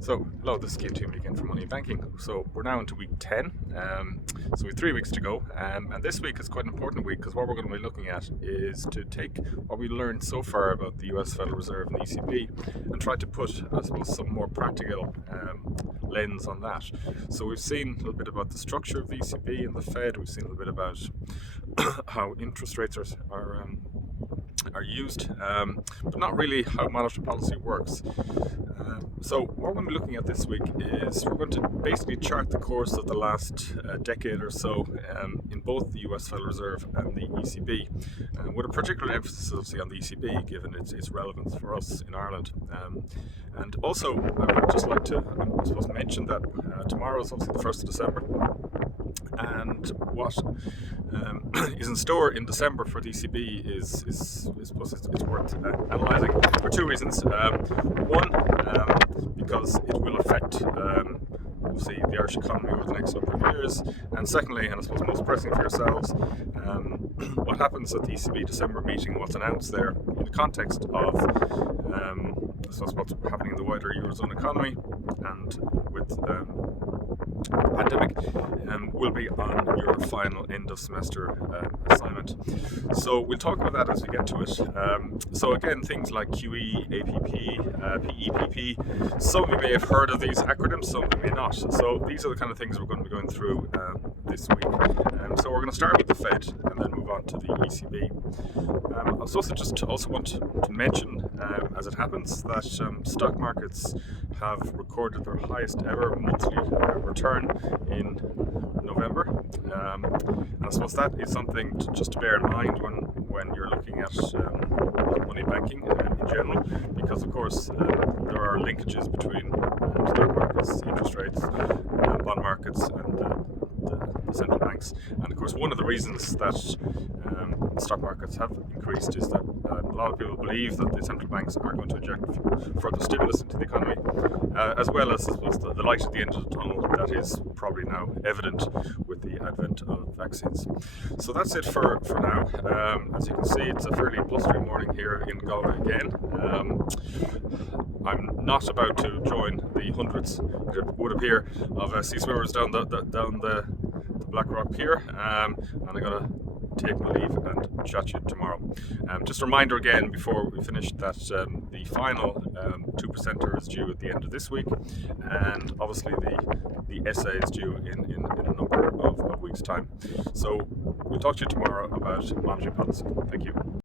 So, hello, this is Keith Toomey again from Money and Banking. So, we're now into week 10, so we have 3 weeks to go, and this week is quite an important week because what we're going to be looking at is to take what we learned so far about the US Federal Reserve and the ECB and try to put, I suppose, some more practical lens on that. So, we've seen a little bit about the structure of the ECB and the Fed, we've seen a little bit about how interest rates are used, but not really how monetary policy works. So what we're going to be looking at this week is we're going to basically chart the course of the last decade or so in both the US Federal Reserve and the ECB, with a particular emphasis obviously on the ECB given its relevance for us in Ireland. And also I would just like to mention that tomorrow is obviously the 1st of December, and what is in store in December for the ECB is worth analysing for two reasons. One, because it will affect obviously the Irish economy over the next number of years, and secondly, and I suppose most pressing for yourselves, what happens at the ECB December meeting, what's announced there in the context of what's happening in the wider Eurozone economy and with pandemic, will be on your final end of semester assignment. So we'll talk about that as we get to it. So again, things like QE, APP, PEPP, some of you may have heard of these acronyms, some of you may not. So these are the kind of things we're going to be going through this week. So we're going to start with the Fed and then move on to the ECB. I also want to mention, as it happens, that stock markets have recorded their highest ever monthly return in November, and I suppose that is something just to bear in mind when you're looking at money banking in general, because of course there are linkages between stock markets, interest rates, bond markets, and the central banks. And of course, one of the reasons that stock markets have increased is that a lot of people believe that the central banks are going to inject further stimulus into the economy, as well as, I suppose, the light at the end of the tunnel that is probably now evident with the advent of vaccines. So that's it for now. As you can see, it's a fairly blustery morning here in Galway again. I'm not about to join the hundreds, it would appear, of sea swimmers down the Blackrock Pier, and I'm going to take my leave and chat to you tomorrow. Just a reminder again before we finish that the final 2% is due at the end of this week, and obviously the essay is due in a number of weeks' time. So we'll talk to you tomorrow about monetary policy. Thank you.